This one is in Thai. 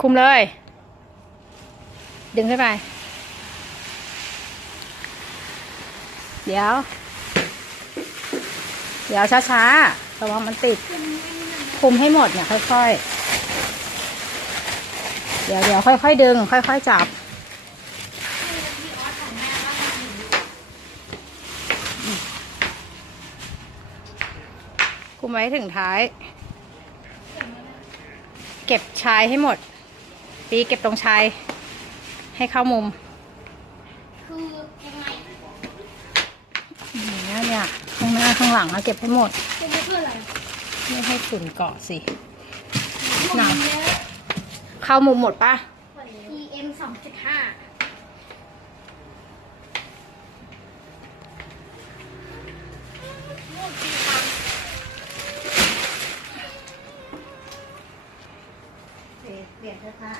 คุมเลย ดึงขึ้นไป เดี๋ยว เดี๋ยวช้าๆระวังมันติด คุมให้หมดเนี่ยค่อยๆ เดี๋ยวเดี๋ยวค่อยๆ ดึง ค่อยๆ จับคุมไว้ถึงท้าย เก็บชายให้หมด ตีเก็บตรงชายให้เข้ามุมคือยังไงอย่างเงี้ยเนี่ยข้างหน้าข้างหลังอะเก็บให้หมดจะไม่เพื่ออะไรไม่ให้ฝุ่นเกาะสิหนังเยอะเข้ามุมหมดปะ PM สองจุดห้า เปลี่ยนเสื้อผ้า